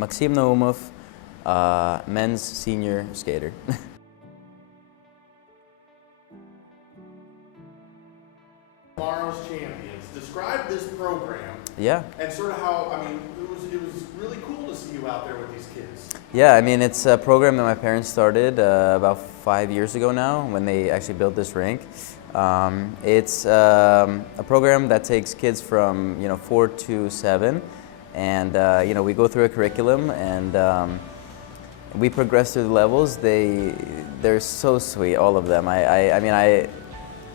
Maxim Naumov, men's senior skater. Tomorrow's champions. Describe this program. Yeah. And sort of how, I mean, it was really cool to see you out there with these kids. Yeah, I mean, it's a program that my parents started about 5 years ago now when they actually built this rink. It's a program that takes kids from 4 to 7, and we go through a curriculum and we progress through the levels. They're so sweet, all of them.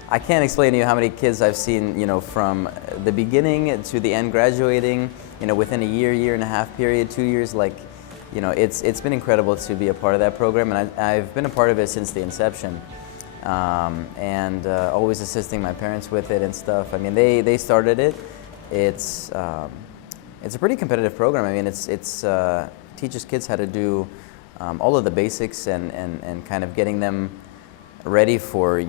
I can't explain to you how many kids I've seen, from the beginning to the end, graduating, within a year and a half period, 2 years. It's been incredible to be a part of that program, and I've been a part of it since the inception, and always assisting my parents with it and stuff. I mean, they started it. It's a pretty competitive program. I mean, it's teaches kids how to do all of the basics and kind of getting them ready for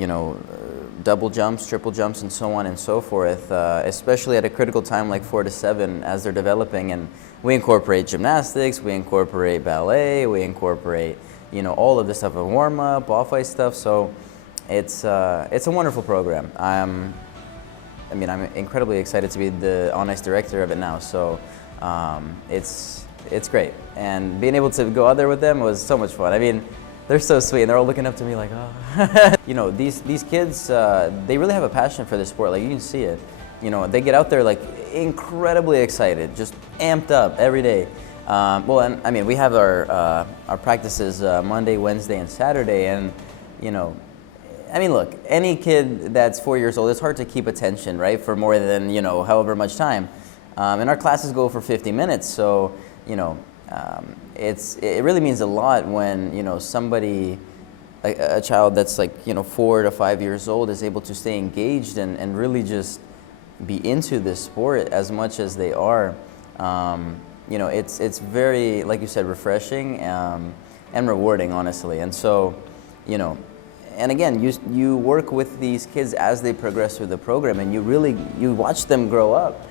double jumps, triple jumps, and so on and so forth, especially at a critical time like 4 to 7 as they're developing. And we incorporate gymnastics, we incorporate ballet, we incorporate all of this stuff of warm-up, off-ice stuff. So it's a wonderful program. I'm incredibly excited to be the on-ice director of it now. So it's great, and being able to go out there with them was so much fun. I mean, they're so sweet, and they're all looking up to me like, oh. These kids, they really have a passion for this sport. Like, you can see it. They get out there like incredibly excited, just amped up every day. We have our practices Monday, Wednesday, and Saturday, and look, any kid that's 4 years old, it's hard to keep attention, right, for more than however much time. And our classes go for 50 minutes, so it really means a lot when somebody, a child that's like 4 to 5 years old, is able to stay engaged and really just be into this sport as much as they are. It's very, like you said, refreshing and rewarding, honestly. And so and again, you work with these kids as they progress through the program, and you watch them grow up.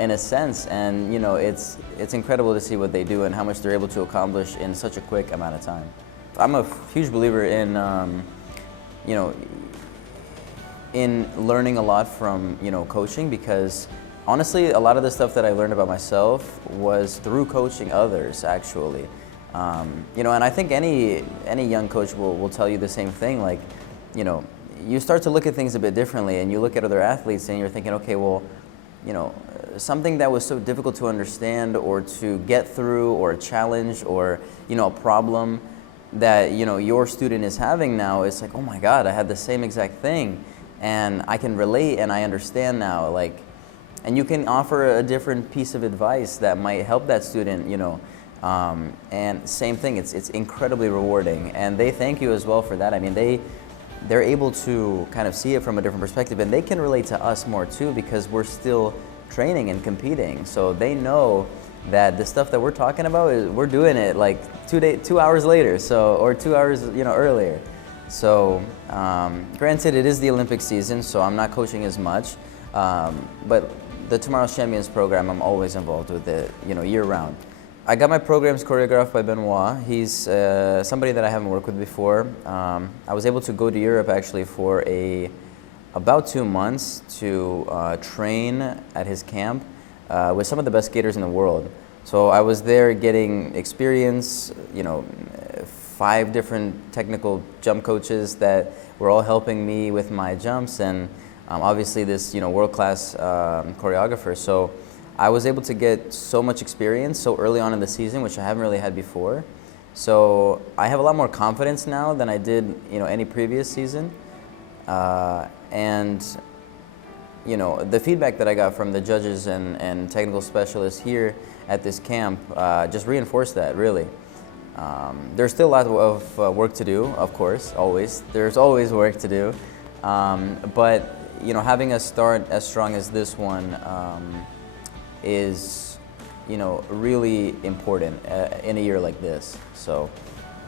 In a sense, and it's incredible to see what they do and how much they're able to accomplish in such a quick amount of time. I'm a huge believer in in learning a lot from coaching, because honestly, a lot of the stuff that I learned about myself was through coaching others, actually. And I think any young coach will tell you the same thing. Like, you start to look at things a bit differently, and you look at other athletes and you're thinking, okay, well, something that was so difficult to understand or to get through, or a challenge, or a problem that your student is having now, it's like, oh my God, I had the same exact thing, and I can relate and I understand now. Like, and you can offer a different piece of advice that might help that student. And same thing, it's incredibly rewarding, and they thank you as well for that. I mean, they're able to kind of see it from a different perspective, and they can relate to us more too, because we're still training and competing. So they know that the stuff that we're talking about we're doing it like 2 hours later, or 2 hours earlier. So granted, it is the Olympic season, so I'm not coaching as much, but the Tomorrow's Champions program, I'm always involved with it year round. I got my programs choreographed by Benoit. He's somebody that I haven't worked with before. I was able to go to Europe actually for about 2 months to train at his camp with some of the best skaters in the world. So I was there getting experience, 5 different technical jump coaches that were all helping me with my jumps, and obviously this world-class choreographer. So I was able to get so much experience so early on in the season, which I haven't really had before. So I have a lot more confidence now than I did, any previous season. And the feedback that I got from the judges and technical specialists here at this camp just reinforced that, really. There's still a lot of work to do, of course, always. There's always work to do. But having a start as strong as this one is, really important in a year like this. So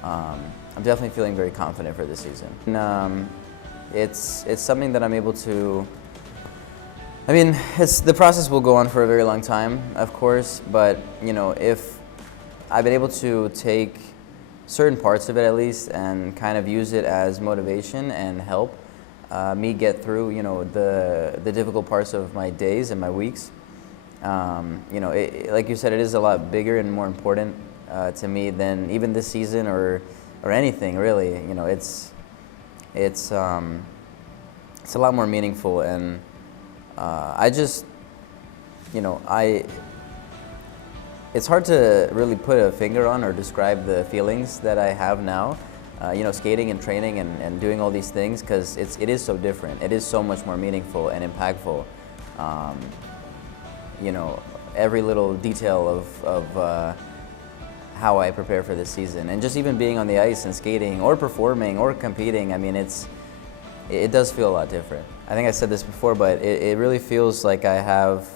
I'm definitely feeling very confident for this season. And, it's something that I'm able to, the process will go on for a very long time, of course, but if I've been able to take certain parts of it at least and kind of use it as motivation and help me get through, the difficult parts of my days and my weeks. Like you said, it is a lot bigger and more important to me than even this season or anything really. It's a lot more meaningful, and I just, it's hard to really put a finger on or describe the feelings that I have now, skating and training and doing all these things, because it is so different. It is so much more meaningful and impactful. Every little detail of how I prepare for this season, and just even being on the ice and skating or performing or competing, it does feel a lot different. I think I said this before, but it really feels like I have,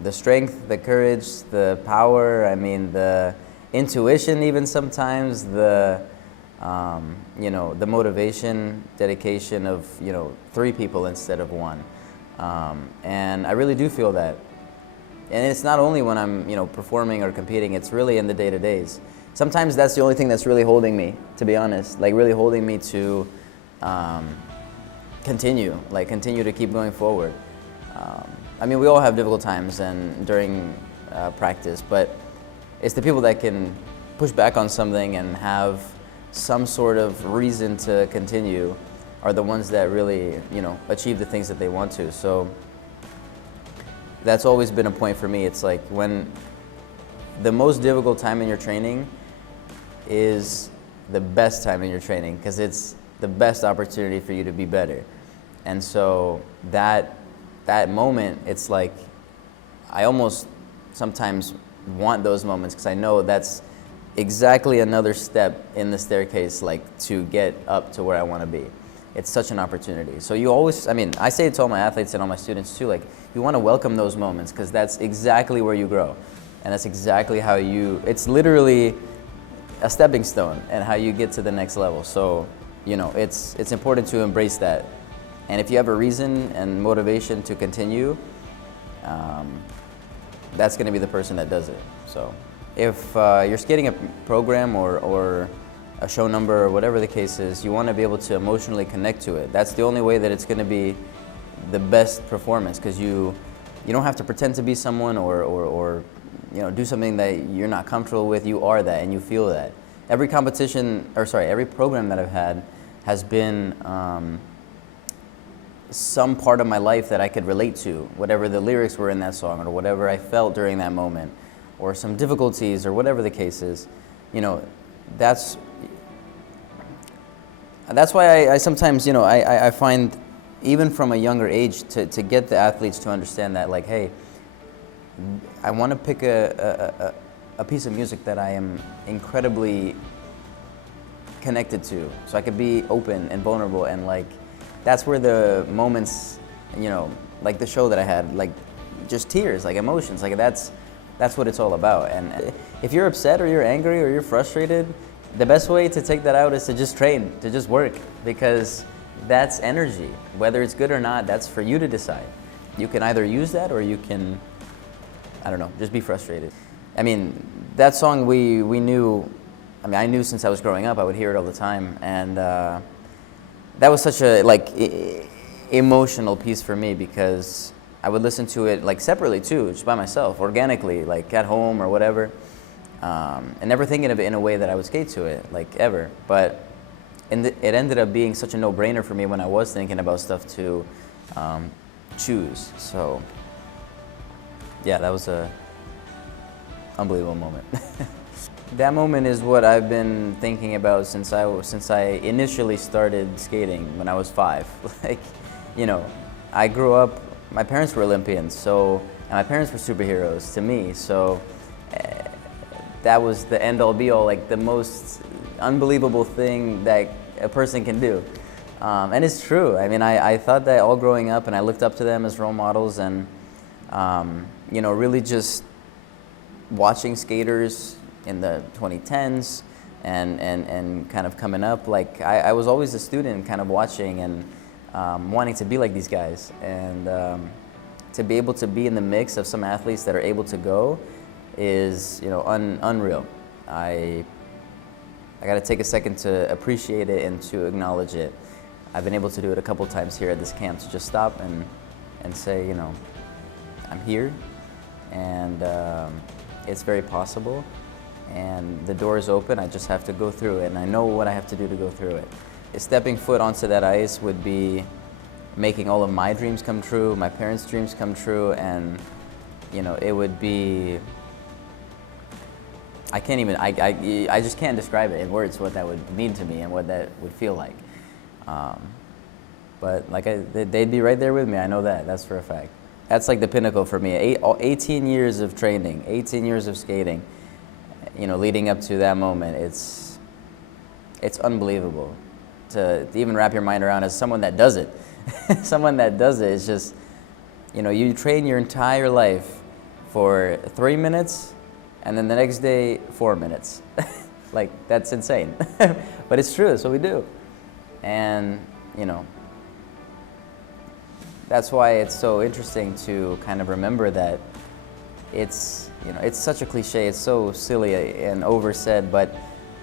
the strength, the courage, the power, the intuition even sometimes, the motivation, dedication of, 3 people instead of 1. And I really do feel that. And it's not only when I'm, performing or competing, it's really in the day-to-days. Sometimes that's the only thing that's really holding me, to be honest, like really holding me to continue to keep going forward. We all have difficult times and during practice, but it's the people that can push back on something and have some sort of reason to continue are the ones that really, achieve the things that they want to. So that's always been a point for me. It's like when the most difficult time in your training is the best time in your training, because it's the best opportunity for you to be better. And so that moment, it's like I almost sometimes want those moments, because I know that's exactly another step in the staircase, like to get up to where I want to be. It's such an opportunity. So you always, I say it to all my athletes and all my students too, like you want to welcome those moments, because that's exactly where you grow. And that's exactly how it's literally a stepping stone and how you get to the next level. So, it's important to embrace that. And if you have a reason and motivation to continue, that's going to be the person that does it. So if you're skating a program or a show number or whatever the case is, you want to be able to emotionally connect to it. That's the only way that it's going to be the best performance, because you don't have to pretend to be someone or do something that you're not comfortable with. You are that, and you feel that. Every program that I've had has been some part of my life that I could relate to, whatever the lyrics were in that song or whatever I felt during that moment, or some difficulties or whatever the case is. That's why I sometimes, I find even from a younger age to get the athletes to understand that, like, hey, I want to pick a piece of music that I am incredibly connected to, so I could be open and vulnerable, and like that's where the moments, like the show that I had, like just tears, like emotions, like that's what it's all about. And if you're upset or you're angry or you're frustrated, the best way to take that out is to just train, to just work, because that's energy. Whether it's good or not, that's for you to decide. You can either use that or you can, just be frustrated. That song we knew, I knew since I was growing up. I would hear it all the time, and that was such a emotional piece for me, because I would listen to it like separately too, just by myself, organically, like at home or whatever, and never thinking of it in a way that I would skate to it, like ever. But it ended up being such a no-brainer for me when I was thinking about stuff to choose. So yeah, that was a unbelievable moment. That moment is what I've been thinking about since I initially started skating when I was 5. I grew up, my parents were Olympians, and my parents were superheroes to me, so that was the end-all be-all, like the most unbelievable thing that a person can do. And it's true. I thought that all growing up, and I looked up to them as role models, and really just watching skaters in the 2010s and kind of coming up, like I was always a student kind of watching and wanting to be like these guys, and to be able to be in the mix of some athletes that are able to go, is, you know, unreal. I got to take a second to appreciate it and to acknowledge it. I've been able to do it a couple times here at this camp, to just stop and say, you know, I'm here, and it's very possible, and the door is open. I just have to go through it, and I know what I have to do to go through it. Stepping foot onto that ice would be making all of my dreams come true, my parents' dreams come true, and you know, it would be, I can't even, I just can't describe it in words what that would mean to me and what that would feel like. But like they'd be right there with me. I know that. That's for a fact. That's like the pinnacle for me. 18 years of training, 18 years of skating, you know, leading up to that moment. It's unbelievable to even wrap your mind around as someone that does it. Someone that does it is just, you know, you train your entire life for 3 minutes, and then the next day 4 minutes. Like, that's insane. But it's true. That's what we do. And you know, that's why it's so interesting to kind of remember that it's, you know, it's such a cliche, it's so silly and oversaid, but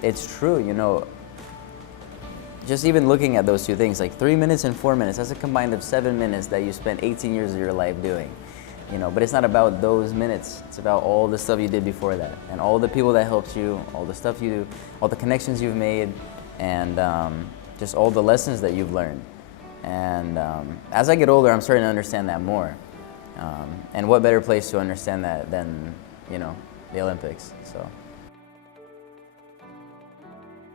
it's true, you know. Just even looking at those two things, like 3 minutes and 4 minutes, that's a combined of 7 minutes that you spent 18 years of your life doing, you know. But it's not about those minutes, it's about all the stuff you did before that, and all the people that helped you, all the stuff you do, all the connections you've made, and just all the lessons that you've learned. And as I get older, I'm starting to understand that more. And what better place to understand that than, you know, the Olympics. So.